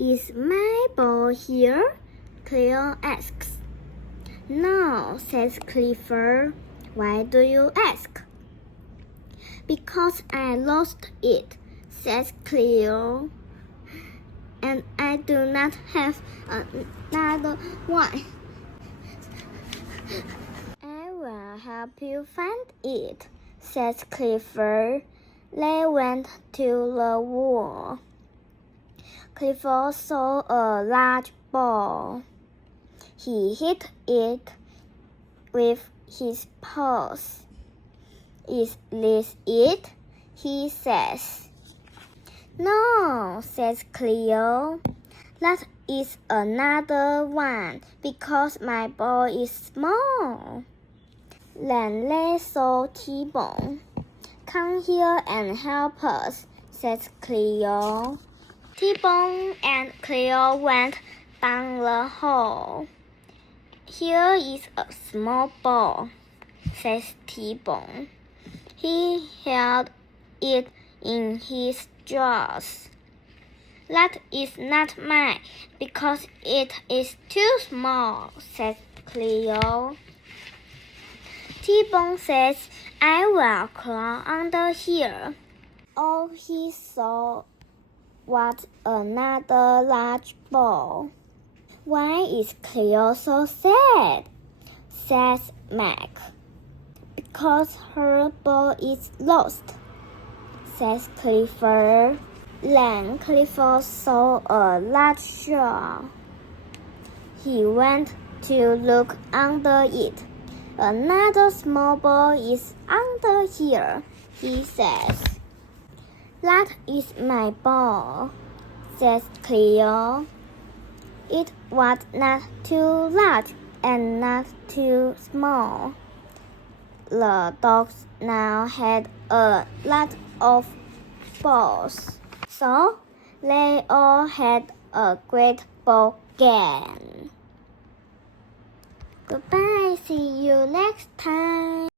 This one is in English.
Is my ball here? Cleo asks. No, says Clifford. Why do you ask? Because I lost it, says Cleo. And I do not have another one. I will help you find it, says Clifford. They went to the wall. Clifford saw a large ball. He hit it with his paws. Is this it? He says. No, says Cleo. That is another one because my ball is small. Then they saw T-Bone. Come here and help us, says Cleo. T-Bone and Cleo went down the hall. Here is a small ball, says T-Bone. He held it in his jaws. That is not mine because it is too small, says Cleo. T-Bone says, I will crawl under here. All he saw was another large ball. Why is Cleo so sad? Says Meg. Because her ball is lost, says Clifford. Then Clifford saw a large shell. He went to look under it. Another small ball is under here, he says. That is my ball, says Cleo. It was not too large and not too small. The dogs now had a lot of balls, so they all had a great ball game. Goodbye, see you next time.